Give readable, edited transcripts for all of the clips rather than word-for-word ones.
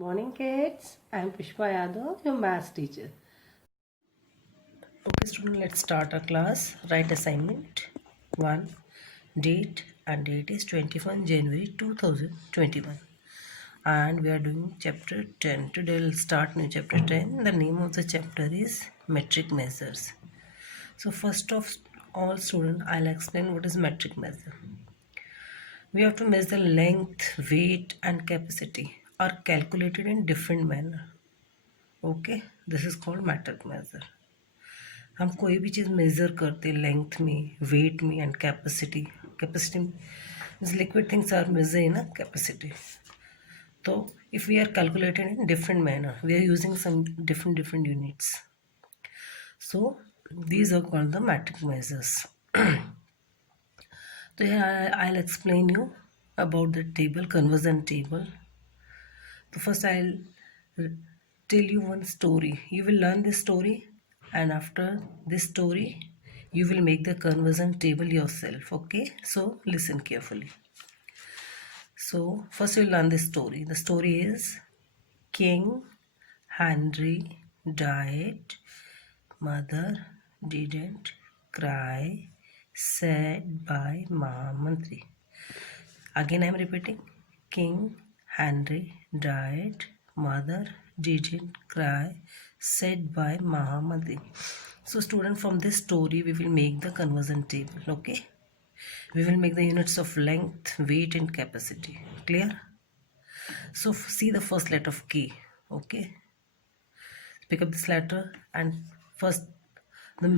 Morning kids, I am Pushpa Yadav, your maths teacher. Okay student, let's start our class. Write assignment 1. Date and date is 21 January 2021. And we are doing chapter 10. Today we'll start new chapter 10. The name of the chapter is metric measures. So first of all student, I'll explain what is metric measure. We have to measure length, weight and capacity are calculated in different manner. Okay, this is called metric measure. हम कोई भी चीज़ measure करते length में, weight में and capacity. Capacity means liquid things are measure in a capacity. तो if we are calculated in different manner, we are using some different units. So these are called the metric measures. तो I will explain you about the table, conversion table. So first I'll tell you one story. You will learn this story, and after this story you will make the conversion table yourself. Okay, so listen carefully. So first you'll learn this story. The story is King Henry died, mother didn't cry, said by Mahamantri. Again I am repeating. King Henry died, mother didn't cry, said by Mahamantri. So student, from this story we will make the conversion table. Okay, we will make the units of length, weight and capacity. Clear? So see the first letter of K. Okay, pick up this letter, and first the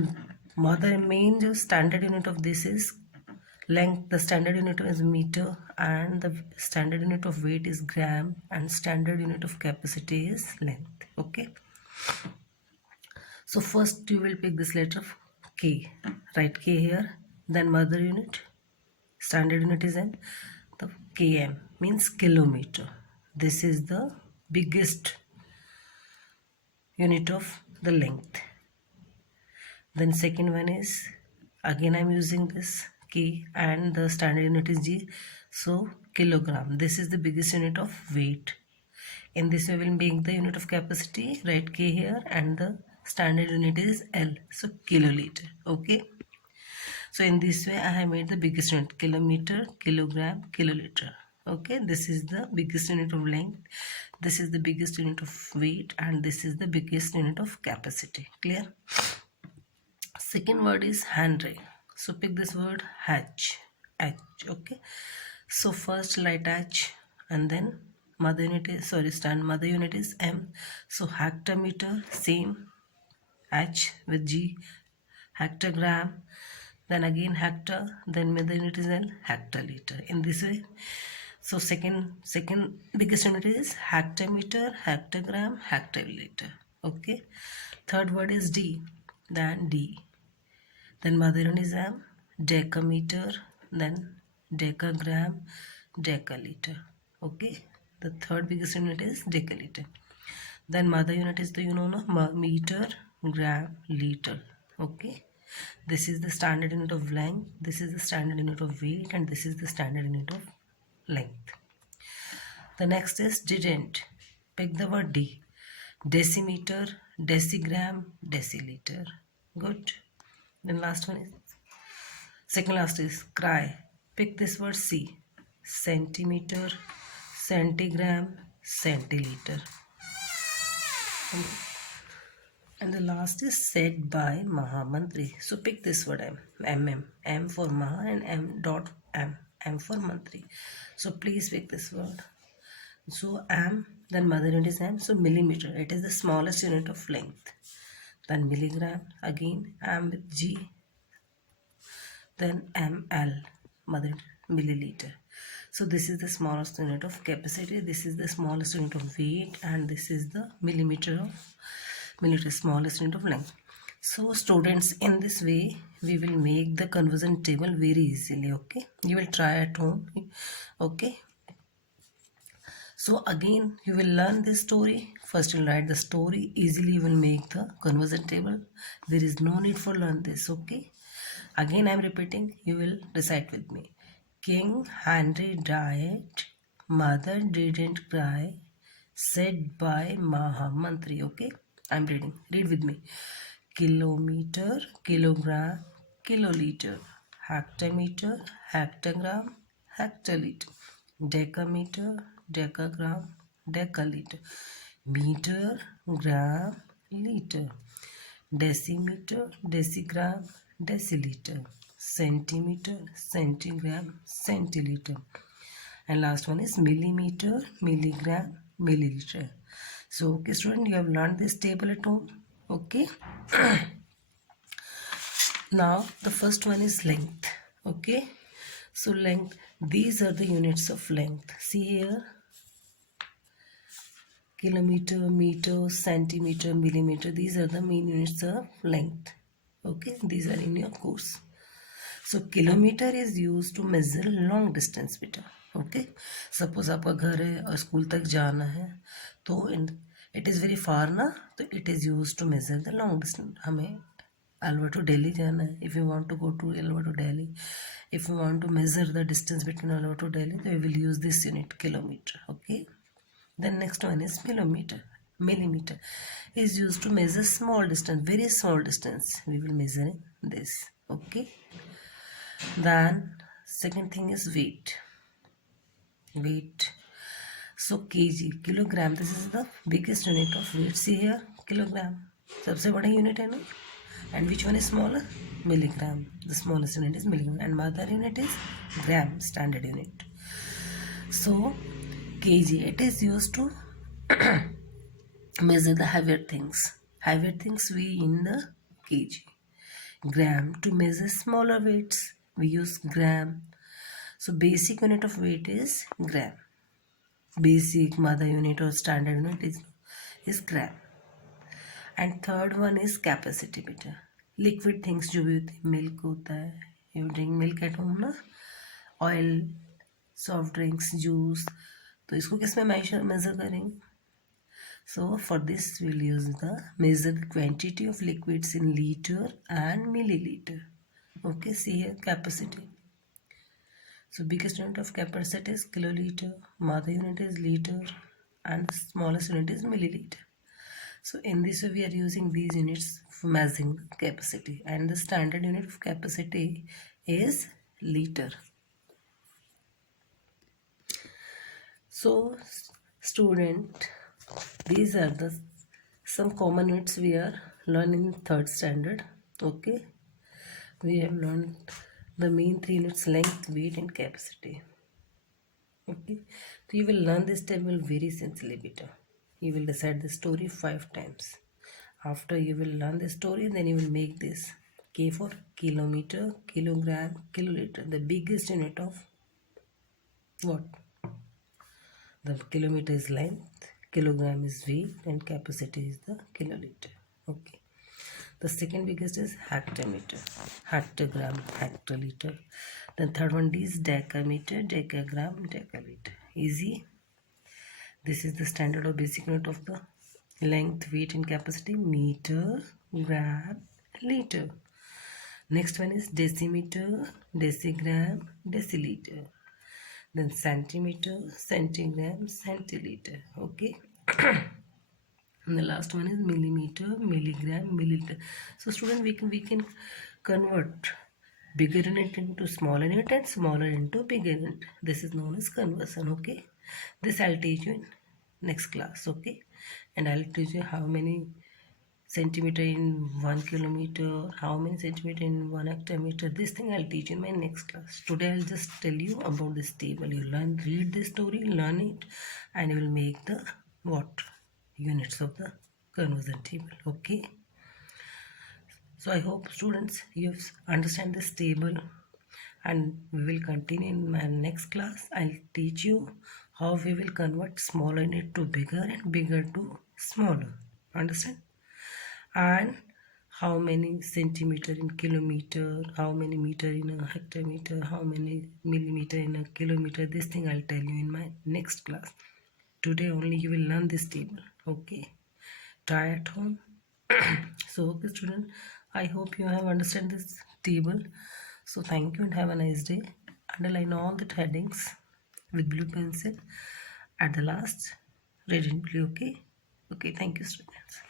mother main standard unit of this is length. The standard unit is meter, and the standard unit of weight is gram, and standard unit of capacity is length. Okay, so first you will pick this letter K. Write K here. Then mother unit, standard unit is M. The km means kilometer. This is the biggest unit of the length. Then second one is, again I'm using this K, and the standard unit is G, so kilogram. This is the biggest unit of weight. In this way we will make the unit of capacity. Write K here, and the standard unit is L, so kiloliter. Okay, so in this way I have made the biggest unit: kilometer, kilogram, kiloliter. Okay, this is the biggest unit of length, this is the biggest unit of weight, and this is the biggest unit of capacity. Clear? Second word is Henry. So pick this word H. H. Okay, so first write H, and then mother unit is, mother unit is M. So hectometer, same, H with G. Hectogram, then again hector, then mother unit is L, hectoliter. In this way, so second biggest unit is hectometer, hectogram, hectoliter. Okay, third word is D. Then D, then mother unit is M, decameter, then decagram, decaliter. Okay, the third biggest unit is decaliter. Then mother unit is the meter, gram, liter. Okay, this is the standard unit of length, this is the standard unit of weight, and this is the standard unit of length. The next is didn't. Pick the word D. Decimeter, decigram, deciliter. Good. Then last one is, second last is cry. Pick this word C. Centimeter, centigram, centiliter. And the last is said by Mahamantri. So pick this word M. MM. M for Maha and M dot M. M for Mantri. So please pick this word. So M, then mother unit is M. So millimeter. It is the smallest unit of length. Then milligram, again M with G, then ml, mother milliliter. So this is the smallest unit of capacity, this is the smallest unit of weight, and this is the millimeter of milliliter, smallest unit of length. So students, in this way we will make the conversion table very easily. Okay, you will try at home. Okay, so again you will learn this story. First you will write the story, easily you will make the conversion table. There is no need for learn this. Okay, again I am repeating, you will recite with me. King Henry died, mother didn't cry, said by Mahamantri. Okay, I'm reading. Read with me. Kilometer, kilogram, kiloliter. Hectometer, hectogram, hectoliter. Decameter, decagram, decaliter. Meter, gram, liter. Decimeter, decigram, deciliter. Centimeter, centigram, centiliter. And last one is millimeter, milligram, milliliter. So okay student, you have learned this table at home. Okay. Now the first one is length. Okay, so length, these are the units of length. See here, kilometer, meter, centimeter, millimeter, these are the main units of length. Okay, these are in your course. So kilometer is used to measure long distance बेटा. Okay, suppose आपका घर है और school तक जाना है तो it is very far ना, तो it is used to measure the long distance. हमें Alva to Delhi जाना है. If you want to go to Alva to Delhi, if you want to measure the distance between Alva to Delhi, then we will use this unit, kilometer. Okay. Then next one is millimeter. Millimeter is used to measure small distance, very small distance. We will measure this. Okay. Then second thing is weight. Weight. So kg, kilogram. This is the biggest unit of weight. See here, kilogram. सबसे बड़ा unit है ना. And which one is smaller? Milligram. The smallest unit is milligram. And mother unit is gram, standard unit. So kg, it is used to measure the heavier things. Heavier things we in the kg. Gram, to measure smaller weights, we use gram. So basic unit of weight is gram. Basic mother unit or standard unit is gram. And third one is capacity बेटा. Liquid things जो भी होती है, milk होता है, you drink milk at home ना, oil, soft drinks, juice, तो इसको किस में measure करेंगे? So for this we'll use the measure the quantity of liquids in liter and milliliter. Okay, see here capacity. So biggest unit of capacity is kiloliter, mother unit is liter, and the smallest unit is milliliter. So in this way we are using these units for measuring capacity, and the standard unit of capacity is liter. So student, these are the some common units we are learning in third standard. Okay, we have learned the main three units: length, weight, and capacity. Okay, so you will learn this table very simply beta. You will decide the story 5 times. After you will learn the story, then you will make this. K for kilometer, kilogram, kiloliter, the biggest unit of what? The kilometer is length, kilogram is weight, and capacity is the kiloliter. Okay. The second biggest is hectometer, hectogram, hectoliter. The third one is decameter, decagram, decaliter. Easy. This is the standard or basic unit of the length, weight, and capacity: meter, gram, liter. Next one is decimeter, decigram, deciliter. Then centimeter, centigram, centiliter. Okay. And the last one is millimeter, milligram, milliliter. So student, we can convert bigger unit into smaller unit and smaller into bigger unit. This is known as conversion. Okay, this I'll teach you in next class. Okay, and I'll teach you how many centimeter in 1 kilometer, how many centimeter in 1 hectometer. This thing I'll teach you in my next class. Today I'll just tell you about this table. You learn, read this story, learn it, and you will make the what? Units of the conversion table. Okay, so I hope students you understand this table, and we will continue in my next class. I'll teach you how we will convert smaller unit to bigger and bigger to smaller. Understand? And how many centimeter in kilometer, how many meter in a hectometer, how many millimeter in a kilometer. This thing I'll tell you in my next class. Today only you will learn this table. Okay, try at home. So okay student, I hope you have understand this table. So thank you and have a nice day. Underline all the headings with blue pencil. At the last, red and blue. Okay, thank you, students.